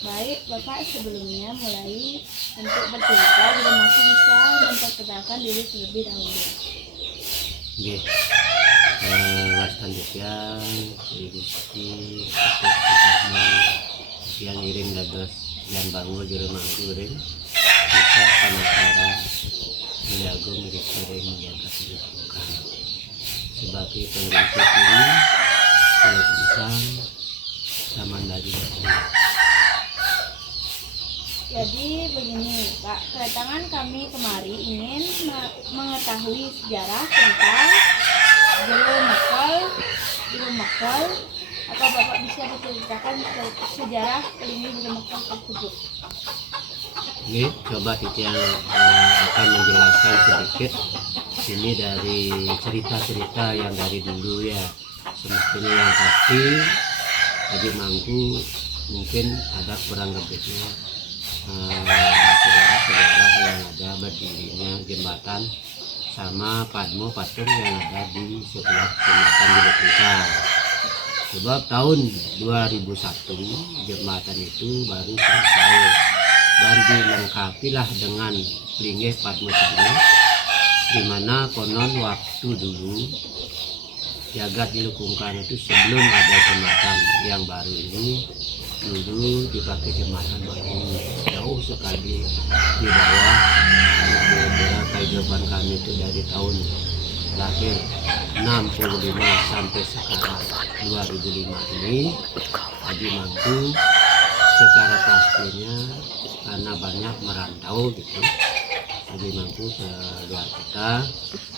Baik Bapak, sebelumnya mulai untuk bercerita juga masih bisa memperkenalkan diri terlebih dahulu. Oke, selanjutnya Gusti yang iring dados yang bangun di rumah kuring bisa penasaran menjaga milik sering menjaga kehidupan sebagai pengungsi ini tentang zaman dari Jadi begini Pak, kedatangan kami kemari ingin mengetahui sejarah tentang Jero Mekal. Apa Bapak bisa diceritakan sejarah Kelingi Jero Mekal tersebut? Ini coba Icang akan menjelaskan sedikit ini dari cerita-cerita yang dari dulu ya. Semestinya yang pasti Haji Mangku mungkin ada kurang lebihnya sejarah-sejarah yang ada berdirinya jembatan sama Padmo patung yang ada di sebelah jembatan Jelepuka. Sebab tahun 2001 jembatan itu baru selesai dan dilengkapilah dengan linggih Padmo sana, di mana konon waktu dulu jagat dilengkungkan itu sebelum ada jembatan yang baru ini dulu dipakai jembatan baru jauh sekali di bawah kehidupan kami itu dari tahun lahir 65 sampai sekarang 2005 ini. Haji Mangku secara pastinya karena banyak merantau gitu Haji Mangku ke luar kota.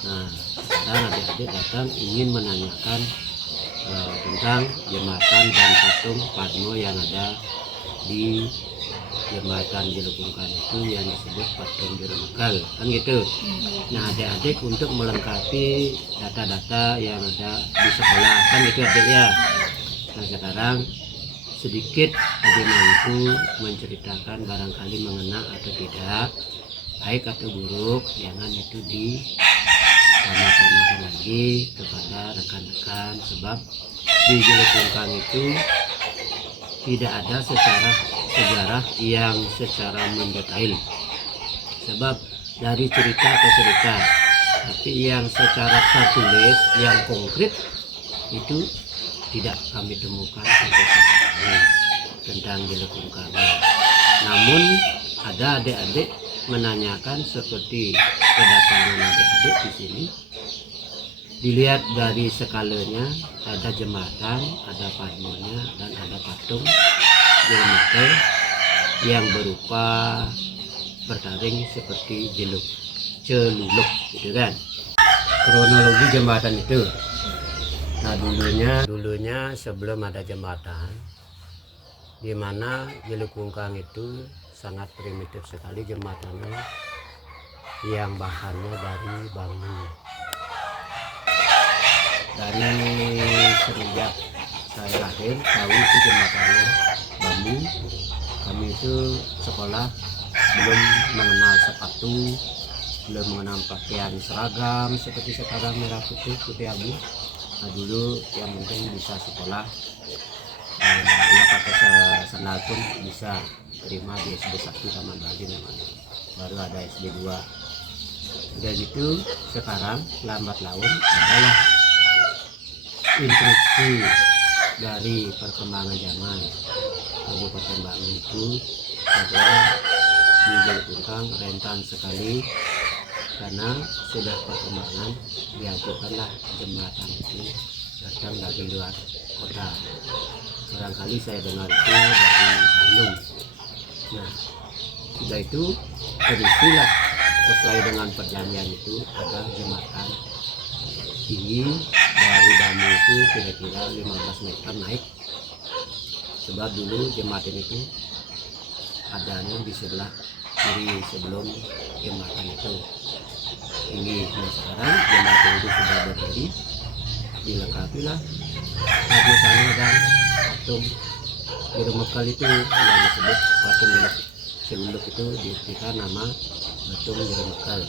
Nah sekarang adik-adik datang ingin menanyakan tentang jembatan dan patung Padmo yang ada di jembatan Jelekungkan itu yang disebut patung Jero Mekal kan gitu. Nah adik-adik untuk melengkapi data-data yang ada di sekolah kan gitu adik ya. Nah sekarang sedikit Haji Mangku menceritakan barangkali mengena atau tidak, baik atau buruk, jangan itu di sama-sama lagi kepada rekan-rekan, sebab di Jelekungkan itu tidak ada sejarah yang secara mendetail, sebab dari cerita ke cerita, tapi yang secara tertulis yang konkret itu tidak kami temukan sampai sekarang tentang Jelekungkan. Namun ada adik-adik menanyakan seperti kedatangan adik-adik di sini. Dilihat dari skalanya, ada jembatan, ada padmonya, dan ada patung Jero Mekal yang berupa bertaring seperti celuluk gitu kan. Kronologi jembatan itu. Nah dulunya sebelum ada jembatan, di mana Jelekungkan itu sangat primitif sekali jembatannya, yang bahannya dari bambu. Dari semenjak saya lahir tahu itu jembatannya bambu. Kami itu sekolah belum mengenal sepatu, belum mengenal pakaian seragam seperti sekarang merah putih putih abu. Nah dulu yang penting bisa sekolah, nggak pakai sandal pun bisa terima di SD 1 Taman Bali namanya, baru ada SD 2. Udah gitu sekarang lambat laun adalah instruksi dari perkembangan zaman Kabupaten Bali itu bahwa di Jelekungkan rentan sekali karena sudah perkembangan, diajukanlah jembatan itu datang dari luar kota. Barangkali saya dengar itu dari Bandung. Nah sudah itu terisilah sesuai dengan perjanjian itu ada jembatan tinggi dari bambu itu kira-kira 15 meter naik, sebab dulu jembatan itu adanya di sebelah kiri sebelum jembatan itu tinggi. Nah sekarang jembatan itu sudah berdiri, dilengkapilah patung sana dan patung Jero Mekal itu yang disebut patung celuluk itu diberikan nama patung Jero Mekal,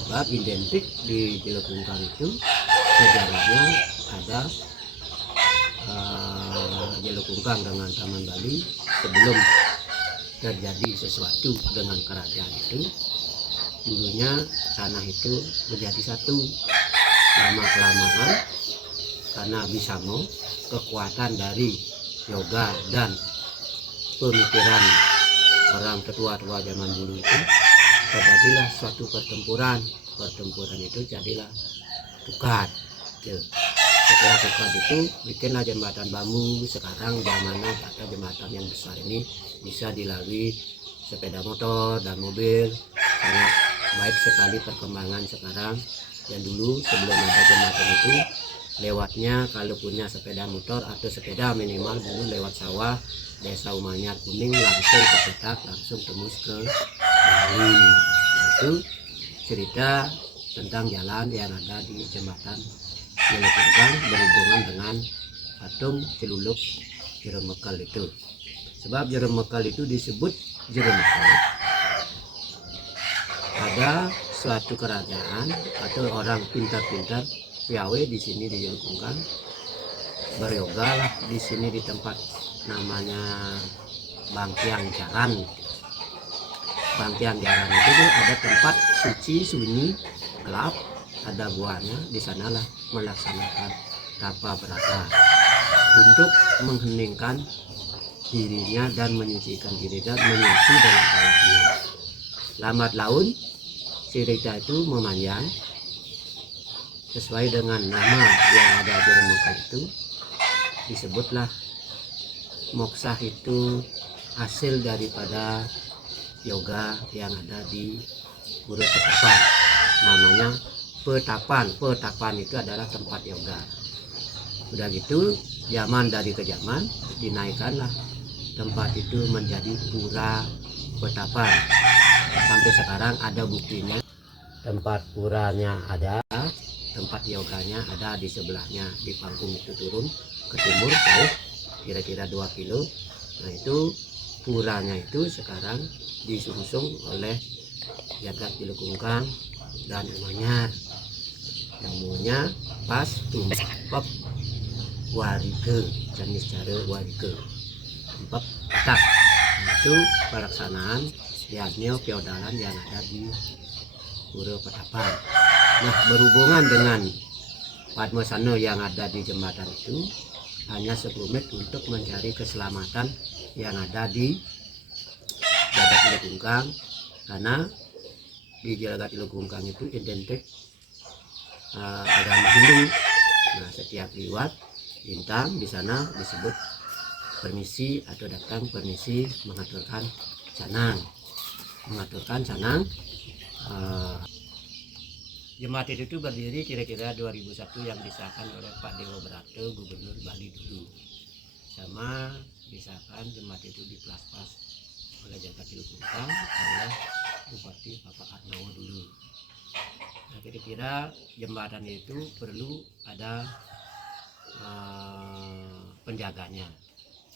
sebab identik di Jelekungkan itu sejarahnya ada Jelukungkang dengan Taman Bali sebelum terjadi sesuatu dengan kerajaan itu. Dulunya tanah itu menjadi satu. Lama kelamaan karena Bisamo, kekuatan dari yoga dan pemikiran orang tua-tua zaman dulu itu, terjadilah suatu pertempuran. Pertempuran itu jadilah Tukat. Setelah Tukat itu bikinlah jembatan bambu. Sekarang zamannya ada jembatan yang besar ini bisa dilalui sepeda motor dan mobil. Sangat baik sekali perkembangan sekarang. Yang dulu sebelum ada jembatan itu, lewatnya kalau punya sepeda motor atau sepeda minimal dulu lewat sawah desa Umanyar Kuning langsung ke Petak, langsung tembus ke Bali. Nah, itu cerita tentang jalan yang ada di jembatan Jelukungkang berhubungan dengan patung celulup Jeremekal itu. Sebab Jeremekal itu disebut Jeremekal, ada suatu kerajaan atau orang pintar-pintar piawe di sini di Jelukungkang beryoga lah di sini di tempat namanya Bangkiang Jaran. Bangkiang Jaran itu ada tempat suci, sunyi, gelap, ada buahnya. Di sanalah melaksanakan tapa berata untuk mengheningkan dirinya dan menyucikan diri dan menyuci dengan Allahnya. Lambat laun cerita itu memanjang sesuai dengan nama yang ada di Jeremekal itu. Disebutlah moksa itu hasil daripada yoga yang ada di Pura Petapan, namanya Petapan. Petapan itu adalah tempat yoga. Udah gitu zaman dari ke zaman dinaikkanlah tempat itu menjadi Pura Petapan. Sampai sekarang ada buktinya, tempat puranya ada, tempat yoganya ada di sebelahnya. Di panggung itu turun ke timur jauh kira-kira 2 kilo. Nah itu puranya itu sekarang disungsung oleh Jagat Jelukungkang dan Umanyar. Namanya pas tumpep warike, jenis cara warike tumpep petak. Itu pelaksanaan diagno feodalan yang ada di Pura Petapan. Nah, berhubungan dengan Padmasana yang ada di jembatan itu hanya 10 menit untuk mencari keselamatan yang ada di Jagat Jelukungkang, karena di Jagat Jelukungkang itu identik agama Hindu. Nah, setiap liwat bintang di sana disebut permisi atau datang permisi mengaturkan canang. Jembatan itu berdiri kira-kira 2001 yang disahkan oleh Pak Dewa Brata, Gubernur Bali dulu. Sama disahkan jembatan itu diplas-pas oleh Jagat Jelukungkang oleh Bupati Bapak Atnawa dulu. Nah, kira-kira jembatan itu perlu ada penjaganya.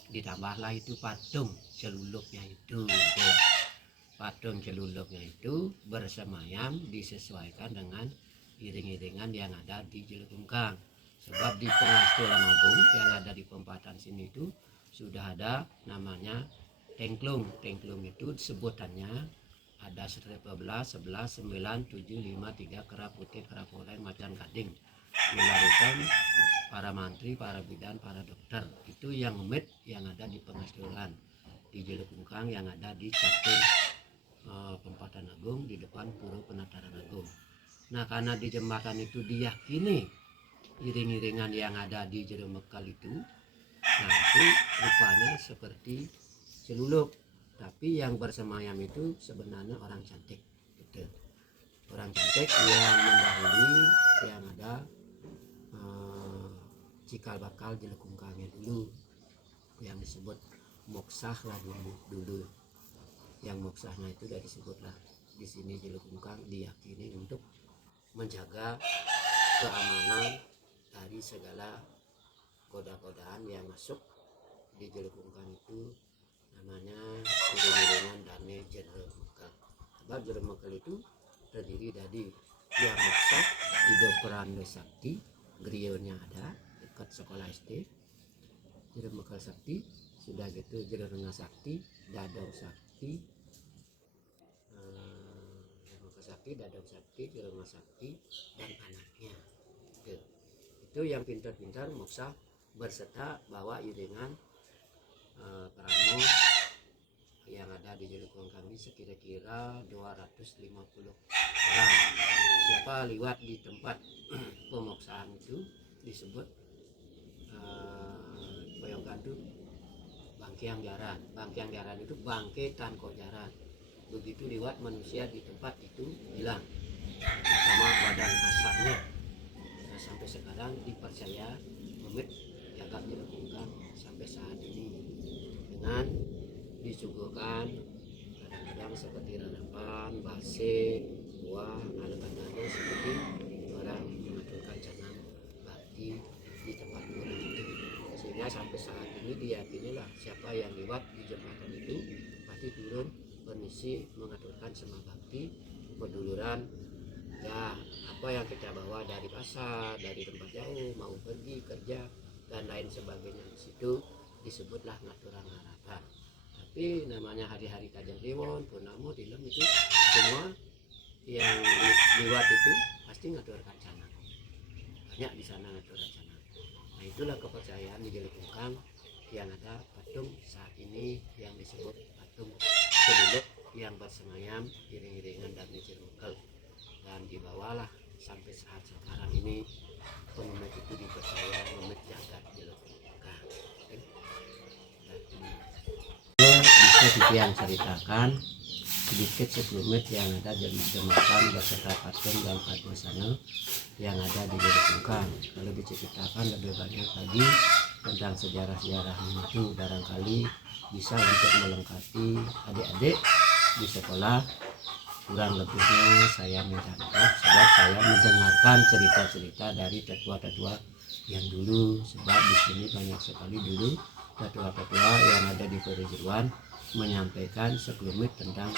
Ditambahlah itu patung celulupnya itu. Patung celulupnya itu bersemayam disesuaikan dengan iring-iringan yang ada di Jelukungkang. Sebab di Pengastulan Agung yang ada di Pempatan sini itu sudah ada namanya tengklung. Tengklung itu sebutannya ada 11, 11, 9, 7, 5, 3 kera putih, kera oranye, macan gading. Dilarikan para mantri, para bidan, para dokter. Itu yang med yang ada di Pengastulan di Jelukungkang yang ada di catur Pempatan Agung di depan Pura Penataran Agung. Nah, karena di jembatan itu diyakini iring-iringan yang ada di Jeremekal itu, nah itu rupanya seperti celulup, tapi yang bersemayam itu sebenarnya orang cantik gitu. Orang cantik yang mendahului yang ada cikal bakal Jelukungkangnya dulu yang disebut moksah lah dulu. Yang moksahnya itu sudah disebutlah di sini Jelukungkang diyakini untuk menjaga keamanan dari segala goda-godaan yang masuk di Jelukungkang itu. Namanya iring-iringan Dane Jeremekal. Sebab Jeremekal itu terdiri dari yang moksah di Peranda Sakti, grionya ada dekat sekolah SD. Jeremekal Sakti, sudah gitu Jerenga Sakti, Dadau Sakti, Jeremekal Sakti, Dadau Sakti, Jerenga Sakti, dan anaknya. Itu yang pintar-pintar moksa berserta bawa iringan pramu yang ada di Jelukung kami sekira-kira 250 orang. Siapa lewat di tempat pemoksaan itu disebut Boyong Gandu Bangkiang Jaran. Bangkiang Jaran itu bangke tanko jaran. Begitu lewat manusia di tempat itu hilang sama badan kasarnya. Nah, sampai sekarang dipercaya memit jaga Jelukung sampai saat ini dengan disuguhkan kadang-kadang seperti rarapan, base, buah, alat-alatnya seperti orang mengaturkan canang bakti di tempat orang itu, sehingga sampai saat ini diyakinilah siapa yang lewat di jembatan itu pasti turun permisi mengaturkan sama bakti berduluran ya apa yang kita bawa dari pasar, dari tempat jauh mau pergi kerja dan lain sebagainya. Di situ disebutlah ngaturang harapan. Tapi namanya hari-hari Kajang Kliwon, Purnama, Tilem itu semua yang lewat itu pasti ngaturkan canang. Banyak di sana ngaturkan canang. Nah itulah kepercayaan di Jelukung yang ada patung saat ini yang disebut patung Seduluk yang bersemayam iring-iringan dari Jeremekal, dan dibawalah sampai saat sekarang ini penumit itu dipercaya memit jagat Jelukung. Bisa yang ceritakan sedikit sebelumnya yang ada di jembatan beserta patung dan patung sana yang ada di Jelukung. Kalau diceritakan lebih banyak lagi tentang sejarah-sejarahnya itu barangkali bisa untuk melengkapi adik-adik di sekolah. Kurang lebihnya saya minta maaf sebab saya mendengarkan cerita-cerita dari tetua-tetua yang dulu, sebab di sini banyak sekali dulu tetua-tetua yang ada di Perijeruan menyampaikan sekelumit tentang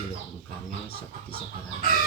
Jelukung seperti sekarang ini.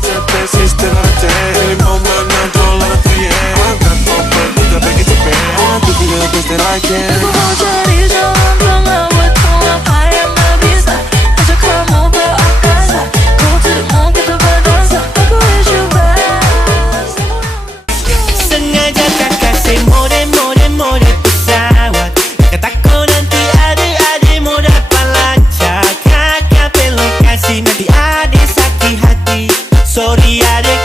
Pokoknya cepet sistem aja. Dari momen $1 to your head. I got no break, udah bagi cepet. I give you the best that I can. 그 모자리 정평화와 통합하여 나비사 부족한 목표 아까사 고트를 몽개도 받아서 하고 is your best Sengaja tak kasih mode pesawat. Kataku nanti adik-adikmu dapat lancar. Kakak belum kasih nanti adik sakit hati. Sorry adik